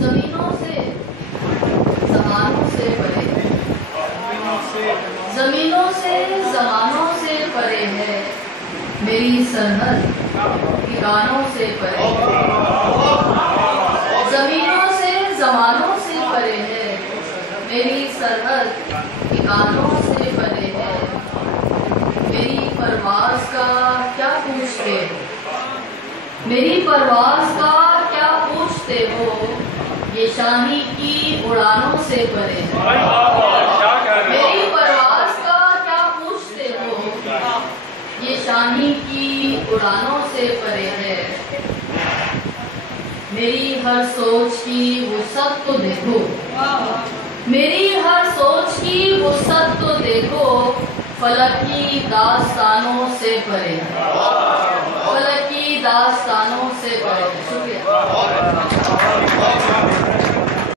जमीनों से जमानों से परे है, जमीनों से जमानों से परे है, मेरी सरहद ठिकानों से परे है। जमीनों से जमानों से परे है, मेरी सरहद ठिकानों से परे है। मेरी परवाज़ का क्या पूछते हो, मेरी परवाज़ का क्या पूछते हो, ये शाही की उड़ानों से परे है। मेरी परवाज़ का क्या पूछते हो, ये शाही की उड़ानों से परे है। मेरी हर सोच की वुसअत तो देखो, मेरी हर सोच की वुसअत तो देखो, फलक की दास्तानों से परे है, फलक की दास्तानों से परे है। शुक्रिया।